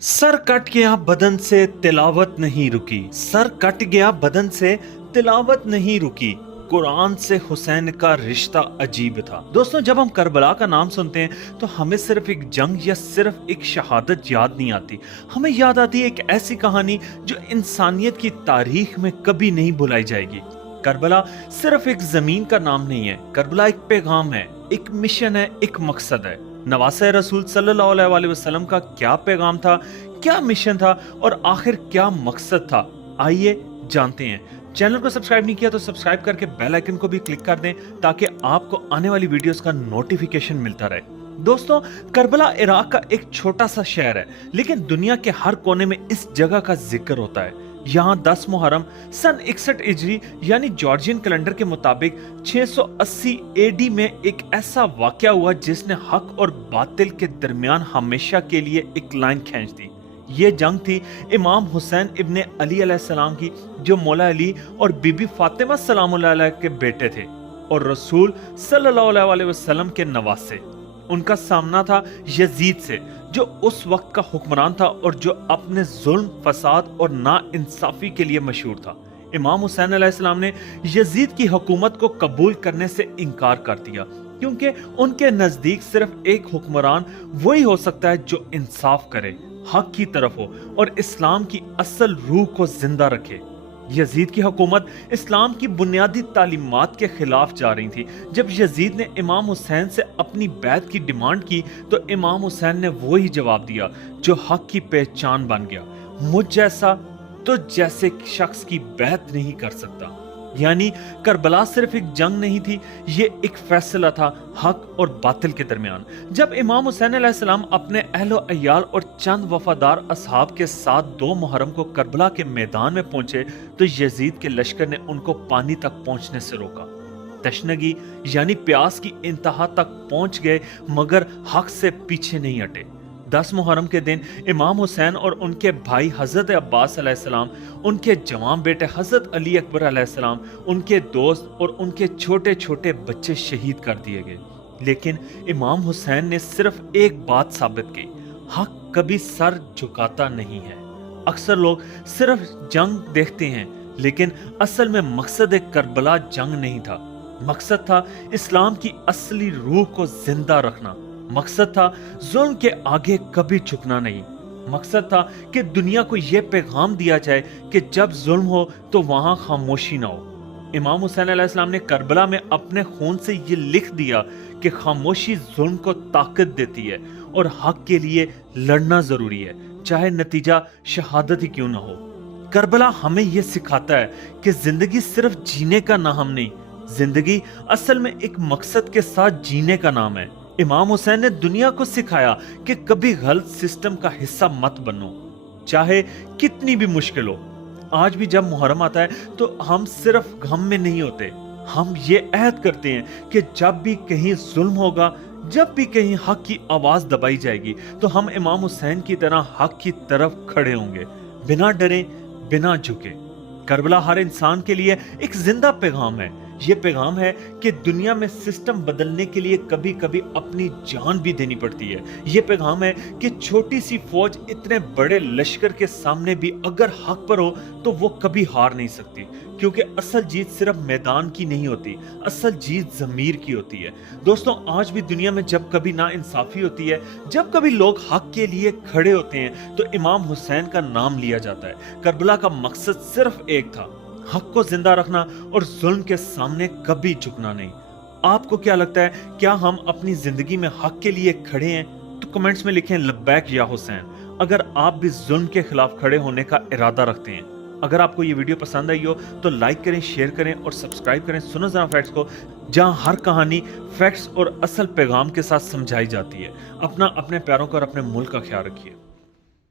Sir cut गया बदन से तिलावत नहीं रुकी। सर कट गया बदन से तिलावत नहीं रुकी। कुरान से हुसैन का रिश्ता अजीब था। दोस्तों, जब हम करबला का नाम सुनते हैं तो हमें सिर्फ एक जंग या सिर्फ एक शहादत याद नहीं आती। हमें याद आती है एक ऐसी कहानी जो इंसानियत की तारीख में कभी नहीं भुलाई जाएगी। करबला सिर्फ एक जमीन का नाम नहीं है। करबला एक पैगाम है, एक मिशन है, एक मकसद है। नवासे रसूल सल्लल्लाहु अलैहि वसल्लम का क्या पैगाम था, क्या मिशन था और आखिर क्या मकसद था, आइए जानते हैं। चैनल को सब्सक्राइब नहीं किया तो सब्सक्राइब करके बेल आइकन को भी क्लिक कर दें ताकि आपको आने वाली वीडियोस का नोटिफिकेशन मिलता रहे। दोस्तों, करबला इराक का एक छोटा सा शहर है, लेकिन दुनिया के हर कोने में इस जगह का जिक्र होता है। यहाँ 10 मुहर्रम सन 61 इजरी यानी जॉर्जियन कैलेंडर के मुताबिक 680 एडी में एक ऐसा वाकया हुआ जिसने हक और बातिल के दरमियान हमेशा के लिए एक लाइन खींच दी। ये जंग थी इमाम हुसैन इब्ने अली अलैहिस्सलाम की, जो मौला अली और बीबी फातिमा सलामुल्लाह अलैहा के बेटे थे और रसूल सल्लल्लाहु अलैहि वसल्लम के नवासे। उनका सामना था यजीद से, जो उस वक्त का हुक्मरान था और जो अपने जुल्म, फसाद और नाइंसाफी के लिए मशहूर था। इमाम हुसैन अलैहिस्सलाम ने यजीद की हुकूमत को कबूल करने से इनकार कर दिया, क्योंकि उनके नजदीक सिर्फ एक हुक्मरान वही हो सकता है जो इंसाफ करे, हक की तरफ हो और इस्लाम की असल रूह को जिंदा रखे। यजीद की हुकूमत इस्लाम की बुनियादी तालीमात के खिलाफ जा रही थी। जब यजीद ने इमाम हुसैन से अपनी बैत की डिमांड की तो इमाम हुसैन ने वही जवाब दिया जो हक की पहचान बन गया, मुझ जैसा तो जैसे शख्स की बैत नहीं कर सकता। यानी करबला सिर्फ एक जंग नहीं थी, ये एक फैसला था हक और बातिल के दरमियान। जब इमाम हुसैन अलैहिस्सलाम अपने अहलो अयाल और चंद वफादार असहाब के साथ 2 मुहर्रम को करबला के मैदान में पहुंचे तो यजीद के लश्कर ने उनको पानी तक पहुंचने से रोका। तशनगी यानी प्यास की इंतहा तक पहुंच गए मगर हक से पीछे नहीं हटे। 10 मुहर्रम के दिन इमाम हुसैन और उनके भाई हजरत अब्बास अलैहिस्सलाम, उनके जवान बेटे हजरत अली अकबर अलैहिस्सलाम, उनके दोस्त और उनके छोटे छोटे बच्चे शहीद कर दिए गए। लेकिन इमाम हुसैन ने सिर्फ एक बात साबित की, हक कभी सर झुकाता नहीं है। अक्सर लोग सिर्फ जंग देखते हैं, लेकिन असल में मकसद करबला जंग नहीं था। मकसद था इस्लाम की असली रूह को जिंदा रखना। मकसद था जुल्म के आगे कभी झुकना नहीं। मकसद था कि दुनिया को यह पैगाम दिया जाए कि जब जुल्म हो तो वहां खामोशी ना हो। इमाम हुसैन अलैहिस्सलाम ने करबला में अपने खून से ये लिख दिया कि खामोशी जुल्म को ताकत देती है और हक के लिए लड़ना जरूरी है, चाहे नतीजा शहादत ही क्यों ना हो। करबला हमें यह सिखाता है कि जिंदगी सिर्फ जीने का नाम नहीं, जिंदगी असल में एक मकसद के साथ जीने का नाम है। इमाम हुसैन ने दुनिया को सिखाया कि कभी गलत सिस्टम का हिस्सा मत बनो, चाहे कितनी भी मुश्किल हो। आज भी जब मुहर्रम आता है तो हम सिर्फ गम में नहीं होते, हम ये अहद करते हैं कि जब भी कहीं जुल्म होगा, जब भी कहीं हक की आवाज दबाई जाएगी तो हम इमाम हुसैन की तरह हक की तरफ खड़े होंगे, बिना डरे, बिना झुके। करबला हर इंसान के लिए एक जिंदा पैगाम है। ये पैगाम है कि दुनिया में सिस्टम बदलने के लिए कभी कभी अपनी जान भी देनी पड़ती है। ये पैगाम है कि छोटी सी फौज इतने बड़े लश्कर के सामने भी अगर हक पर हो तो वो कभी हार नहीं सकती, क्योंकि असल जीत सिर्फ मैदान की नहीं होती, असल जीत ज़मीर की होती है। दोस्तों, आज भी दुनिया में जब कभी नाइंसाफी होती है, जब कभी लोग हक के लिए खड़े होते हैं तो इमाम हुसैन का नाम लिया जाता है। करबला का मकसद सिर्फ एक था, हक को जिंदा रखना और जुल्म के सामने कभी झुकना नहीं। आपको क्या लगता है, क्या हम अपनी जिंदगी में हक के लिए खड़े हैं? तो कमेंट्स में लिखें लब्बैक या हुसैन, अगर आप भी जुल्म के खिलाफ खड़े होने का इरादा रखते हैं। अगर आपको ये वीडियो पसंद आई हो तो लाइक करें, शेयर करें और सब्सक्राइब करें सुनो ज़रा फैक्ट्स को, जहां हर कहानी फैक्ट्स और असल पैगाम के साथ समझाई जाती है। अपने प्यारों का और अपने मुल्क का ख्याल रखिए।